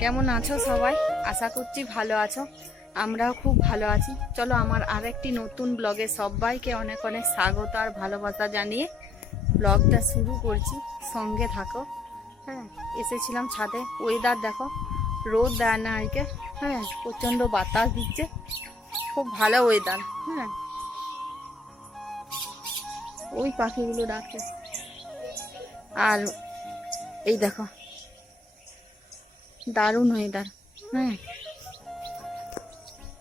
কেমন আছো সবাই? আশা করছি ভালো আছো। আমরাও খুব ভালো আছি। চলো আমার আরেকটি নতুন ব্লগে সবাইকে অনেক অনেক স্বাগত আর ভালোবাসা জানিয়ে ব্লগটা শুরু করছি। সঙ্গে থাকো। হ্যাঁ এসেছিলাম ছাদে। ওয়েদার দেখো, রোদ দেয় না আজকে। হ্যাঁ প্রচণ্ড বাতাস দিচ্ছে। খুব ভালো ওয়েদার হ্যাঁ। ওই পাখিগুলো ডাকছে। আর এই দেখো দারুণ ওয়েদার হ্যাঁ।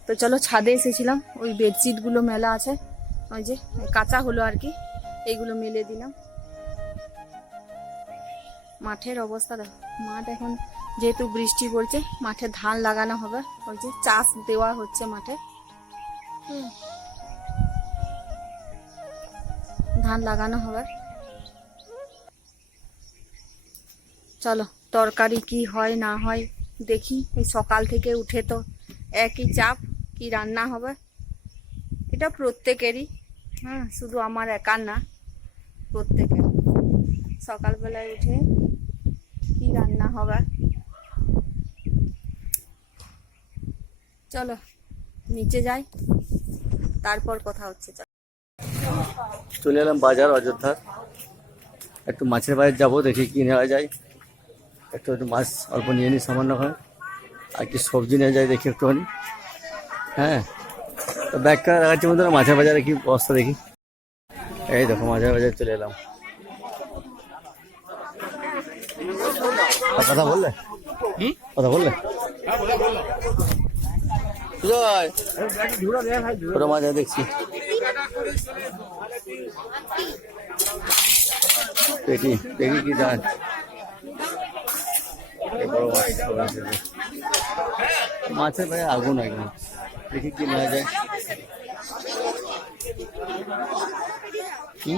তো চলো ছাদে এসেছিলাম ওই বেডশিটগুলো মেলা আছে ওই যে কাঁচা হলো আর কি এইগুলো মেলে দিলাম। মাঠের অবস্থা দেখো মাঠ এখন যেহেতু বৃষ্টি পড়ছে মাঠে ধান লাগানো হবে ওই যে চাষ দেওয়া হচ্ছে মাঠে। ধান লাগানো হবে। চলো। তরকারি কি হয়, না হয়, দেখি। এই সকাল থেকে উঠে তো একই চাপ, কি রান্না হবে? এটা প্রত্যেকেরই। হ্যাঁ শুধু আমার একার না, প্রত্যেকের। সকালবেলায় উঠে কি রান্না হবে? চলো, নিচে যাই, তারপর কথা হচ্ছে। চলো। এলাম বাজার অযোধ্যার একটু মাছের বাজার যাব, দেখি কি নেওয়া যায়। একটু একটু মাছ অল্প নিয়ে নিই সামান্য হয়। আর কি সবজি নিয়ে যায় দেখি একটুখানি। হ্যাঁ? তো ব্যাগটা দেখাচ্ছি মধ্যে মাছের বাজারে কি অবস্থা দেখি। এই দেখো মাছের বাজারে চলে এলাম। কথা বললে? কথা বললে? মাছ দেখছি। পেটি পেটি কি এই বড় মাছ। মাছের ভাই আগুন একদম দেখি কি নেওয়া যায়। কি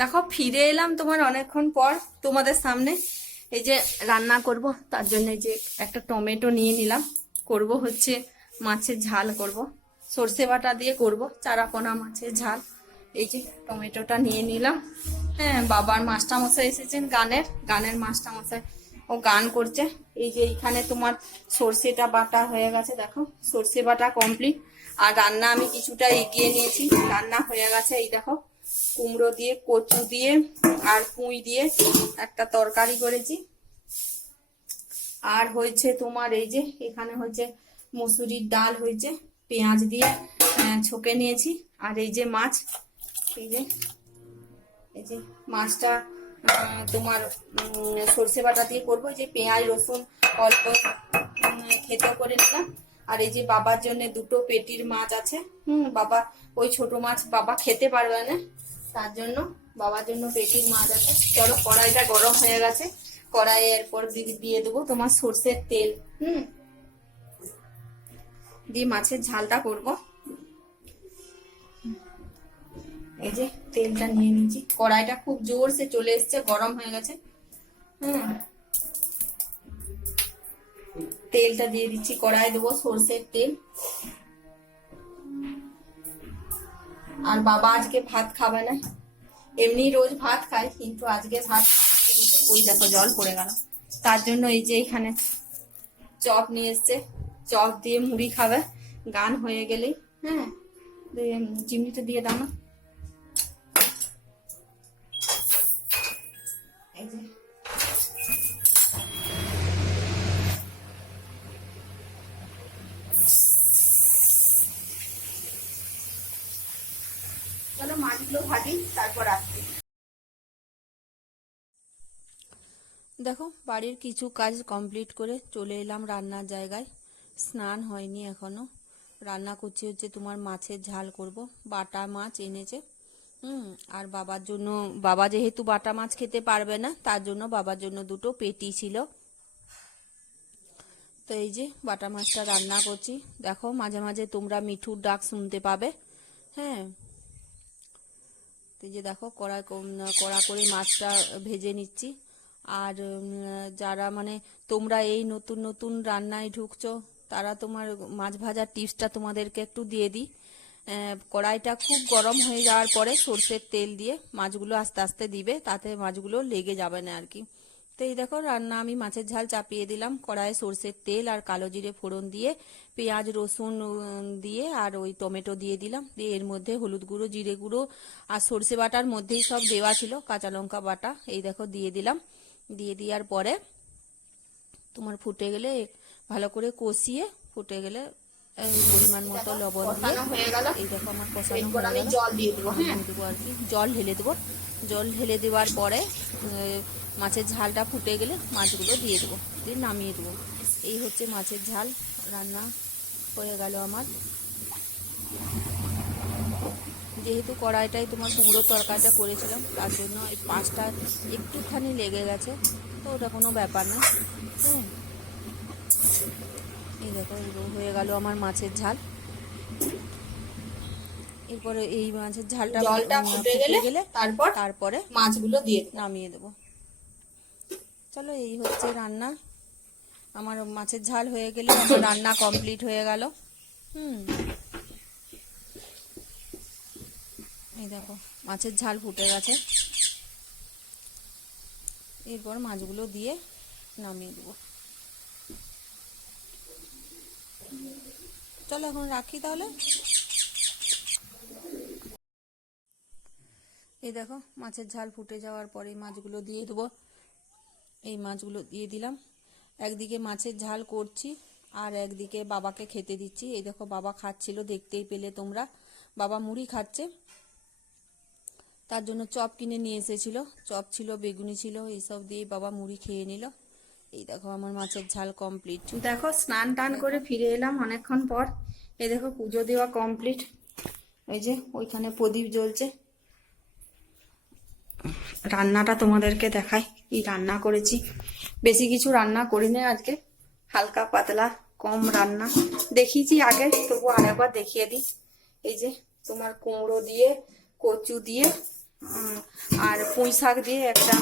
দেখো ফিরে এলাম তোমার অনেকক্ষণ পর তোমাদের সামনে। এই যে রান্না করব, তার জন্য যে একটা টমেটো নিয়ে নিলাম। করব হচ্ছে মাছের ঝাল করব। সর্ষে বাটা দিয়ে করব, চারাপোনা মাছের ঝাল। এই যে টমেটোটা নিয়ে নিলাম। হ্যাঁ বাবার মাস্টারমশাই এসেছেন গানের গানের মাস্টারমশাই। ও গান করছে। এই যে এইখানে তোমার সর্ষেটা বাটা হয়ে গেছে, দেখো। সর্ষে বাটা কমপ্লিট আর রান্না আমি কিছুটা এগিয়ে নিয়েছি। রান্না হয়ে গেছে, এই দেখো। কুমড়ো দিয়ে, কচু দিয়ে আর পুঁই দিয়ে একটা তরকারি করেছি। আর হয়েছে তোমার এই যে, এখানে হচ্ছে মুসুরির ডাল হয়েছে, পেঁয়াজ দিয়ে ছকে নিয়েছি। আর এই যে মাছ, এই যে এই যে মাছটা তোমার সর্ষে বাটা দিয়ে করব। যে পেঁয়াজ, রসুন অল্প থেতো করে নিলাম। আর এই যে বাবার জন্য দুটো পেটির মাছ আছে। হুম, বাবা, ওই ছোট মাছ বাবা খেতে পারবে না। তার জন্য, বাবার জন্য পেটির মাছ আছে। চলো, কড়াইটা গরম হয়ে গেছে। কড়াইয়ে এরপর দিয়ে দেবো তোমার সর্ষের তেল, হুম? দিয়ে মাছের ঝালটা করব। এই যে, তেলটা নিয়ে নিচ্ছি কড়াইটা খুব জোরসে চলে এসছে, গরম হয়ে গেছে। হুম? তেলটা দিয়ে দিচ্ছি কড়াই দেবো সর্ষের তেল। আর বাবা আজকে ভাত খাবে না। এমনি রোজ ভাত খায়, কিন্তু আজকে ভাত ওই দেখো জল পড়ে গেল। তার জন্য এই যে এখানে চপ নিয়ে এসছে। চপ দিয়ে মুড়ি খাবে। গান হয়ে গেলেই হ্যাঁ? চিমনিটা দিয়ে দাও না। দেখো, বাড়ির কিছু কাজ কমপ্লিট করে চলে এলাম রান্নার জায়গায়। স্নান হয়নি এখনও। রান্না করছি হচ্ছে তোমার মাছের ঝাল করব। বাটা মাছ এনেছে। হুম, আর বাবার জন্য, বাবা যেহেতু বাটা মাছ খেতে পারবে না, তার জন্য বাবার জন্য দুটো পেটি ছিল। তো এই যে বাটা মাছটা রান্না করছি। দেখো, মাঝে মাঝে তোমরা মিঠুর ডাক শুনতে পাবে। হ্যাঁ। তো যে দেখো কড়া কড়া করে মাছটা ভেজে নিচ্ছি। আর যারা মানে তোমরা এই নতুন নতুন রান্নায় ঢুকছো, তারা তোমার মাছ ভাজার টিপসটা তোমাদেরকে একটু দিয়ে দিই। কড়াইটা খুব গরম হয়ে যাওয়ার পরে সর্ষের তেল দিয়ে মাছগুলো আস্তে আস্তে দিবে, তাতে মাছগুলো লেগে যাবে না আর কি। তো এই দেখো, রান্না আমি মাছের ঝাল চাপিয়ে দিলাম। কড়াইয়ে সর্ষের তেল আর কালো জিরে ফোড়ন দিয়ে, পেঁয়াজ, রসুন দিয়ে আর ওই টমেটো দিয়ে দিলাম। দিয়ে এর মধ্যে হলুদ গুঁড়ো, জিরে গুঁড়ো আর সর্ষে বাটার মধ্যেই সব দেওয়া ছিল, কাঁচা লঙ্কা বাটা, এই দেখো দিয়ে দিলাম। দিয়ে দেওয়ার পরে তোমার ফুটে গেলে ভালো করে কষিয়ে ফুটে গেলে পরিমাণ মতো লবণ দিয়ে এই দেখো আমার কষানো হয়ে। জল দিয়ে দেবো হ্যাঁ। দেবো আর কি। জল ঢেলে দেবো। জল ঢেলে দেওয়ার পরে মাছের ঝালটা ফুটে গেলে মাছগুলো দিয়ে দেবো দিয়ে নামিয়ে দেবো। এই হচ্ছে মাছের ঝাল। রান্না হয়ে গেল আমার। যেহেতু কড়াইটাই তোমার কুমড়োর তরকারিটা করেছিলাম তার জন্য এই পাঁচটা একটুখানি লেগে গেছে তো ওটা কোনো ব্যাপার না। হ্যাঁ এই দেখো হয়ে গেল আমার মাছের ঝাল। এরপরে এই মাছের ঝালটা জলটা ফুটে গেলে তারপর তারপরে মাছগুলো দিয়ে নামিয়ে দেবো। চলো এই হচ্ছে রান্না। আমার মাছের ঝাল হয়ে গেলে আমার রান্না কমপ্লিট হয়ে গেল। হুম। এই দেখো, মাছের ঝাল ফুটে গেছে। এরপর মাছগুলো দিয়ে নামিয়ে দেবো। চলো এখন রাখি তাহলে। এই দেখো, মাছের ঝাল ফুটে যাওয়ার পরে মাছগুলো দিয়ে দেবো। এই মাছগুলো দিয়ে দিলাম। একদিকে মাছের ঝাল করছি, আর একদিকে বাবাকে খেতে দিচ্ছি। এই দেখো, বাবা খাচ্ছিল, দেখতেই পেলে তোমরা। বাবা মুড়ি খাচ্ছে। তার জন্য চপ কিনে নিয়ে এসেছিল। চপ ছিল, বেগুনি ছিল, এইসব দিয়ে বাবা মুড়ি খেয়ে নিল। এই দেখো আমার মাছের ঝাল কমপ্লিট দেখো, স্নান টান করে ফিরে এলাম অনেকক্ষণ পর। এই দেখো, পুজো দেওয়া কমপ্লিট ওই যে, ওইখানে প্রদীপ জ্বলছে। রান্নাটা তোমাদেরকে দেখাই, কি রান্না করেছি। বেশি কিছু রান্না করিনি আজকে। হালকা পাতলা, কম রান্না। দেখিয়েছি আগে তবু আরেকবার দেখিয়ে দিই। এই যে, তোমার কুমড়ো দিয়ে, কচু দিয়ে আর পুঁই শাক দিয়ে একটা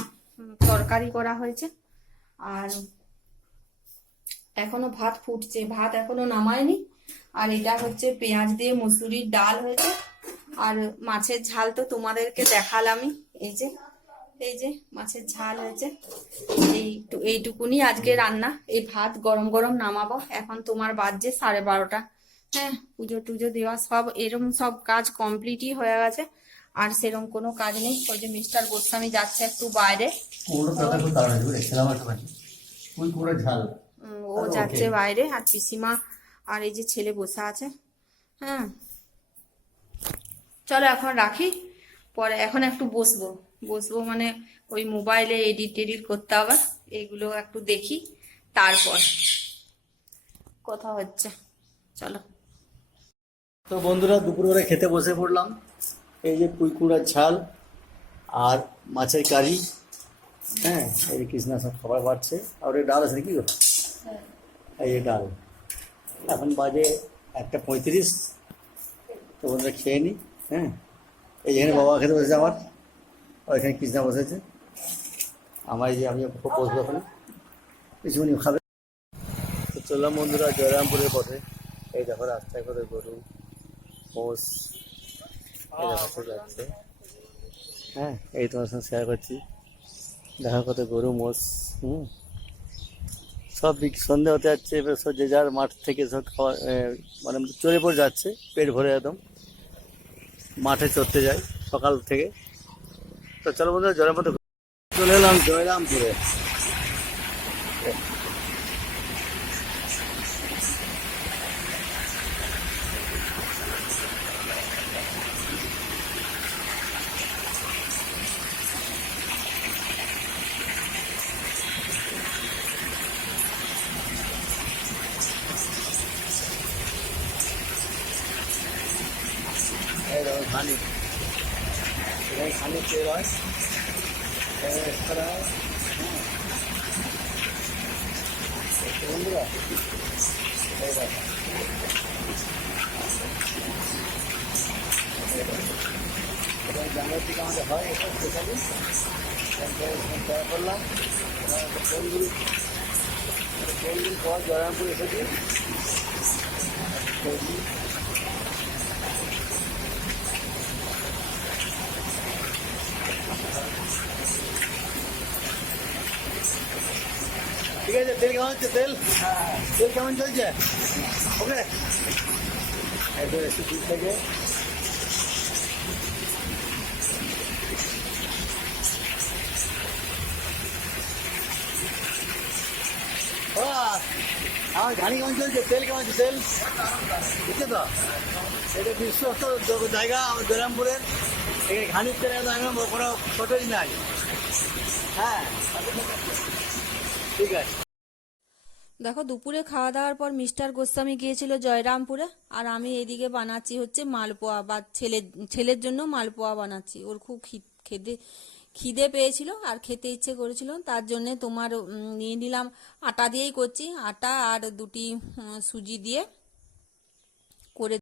তরকারি করা হয়েছে। আর এখনও ভাত ফুটছে, ভাত এখনও নামায়নি। আর এটা হচ্ছে পেঁয়াজ দিয়ে মুসুরির ডাল হয়েছে। আর মাছের ঝাল তো তোমাদেরকে দেখালামই। এই যে এই যে মাছের ঝাল হয়েছে। এই এইটুকুনি আজকে রান্না। এই ভাত গরম গরম নামাবো। এখন তোমার বাজছে সাড়ে বারোটা। হ্যাঁ পুজো টুজো দেওয়া সব এরকম সব কাজ কমপ্লিটই হয়ে গেছে। আর সেরকম কোনো কাজ নেই। ওই যে মিস্টার গোস্বামী যাচ্ছে একটু বাইরে। ও যাচ্ছে বাইরে আর পিসিমা আর এই যে ছেলে বসে আছে। হ্যাঁ। চলো এখন রাখি পরে এখন একটু বসবো। বসবো মানে ওই মোবাইলে এডিট টেডিট করতে হবে এগুলো একটু দেখি তারপর কথা হচ্ছে। চলো। তো বন্ধুরা দুপুরবেলা খেতে বসে পড়লাম। এই যে পুঁইকুড়ার ঝাল আর মাছের কারি হ্যাঁ এই যে কৃষ্ণা সব খাবার বাড়ছে। আর ওই ডাল আছে নাকি গো? এই যে ডাল। এখন বাজে একটা পঁয়ত্রিশ। তো বন্ধুরা খেয়ে নিই হ্যাঁ। এই যেখানে বাবা খেতে বসেছে আমার ওইখানে কৃষ্ণা বসেছে। আমার এই যে আমি বসবো ওখানে কিছুক্ষণ খাবে। তো চললাম বন্ধুরা জয়রামপুরের পথে। এই দেখো রাস্তায় কত গরু মোষ। যাচ্ছে হ্যাঁ এই তোমার সঙ্গে শেয়ার করছি। দেখো কত গরু মোষ হুম? সব সন্ধে হতে যাচ্ছে এবার সব যে যার মাঠ থেকে সব খাওয়া মানে চলে পড়ে যাচ্ছে পেট ভরে একদম। মাঠে চড়তে যায় সকাল থেকে। তো চলো বন্ধুরা মধ্যে চলে এলাম জয়রামপুরে এই দেখো খানি এখানে খানি তেল হয় এখানে এক্সট্রা হয় হ্যাঁ। দেখছ বন্ধুরা দেখো দেখো। গ্রামের দিকে আমাদের হয় এটা স্পেশালি করলাম বন্ধুর বন্ধুর পর জয়রামপুর এসেছি ঠিক আছে, তেল কেমন হচ্ছে তেল? তেল কেমন চলছে? ওকে। একটু আমার গাড়ি কেমন চলছে? তেল কেমন আছে, তেল? বুঝছে তো? এটা বিশ্বস্ত জায়গা আমার জয়রামপুরের এখানে ঘানির তেল কোনো ছোটই নাই। হ্যাঁ। দেখো, দুপুরে খাওয়া দাওয়ার পর মিস্টার গোস্বামী গিয়েছিল জয়রামপুরে, আর আমি এদিকে বানাচ্ছি হচ্ছে মালপোয়া, বা ছেলের ছেলের জন্য মালপোয়া বানাচ্ছি। ওর খুব খেদে খিদে পেয়েছিল আর খেতে ইচ্ছে করেছিল, তার জন্য তোমার নিয়ে নিলাম। আটা দিয়েই করছি, আটা আর দুটি সুজি দিয়ে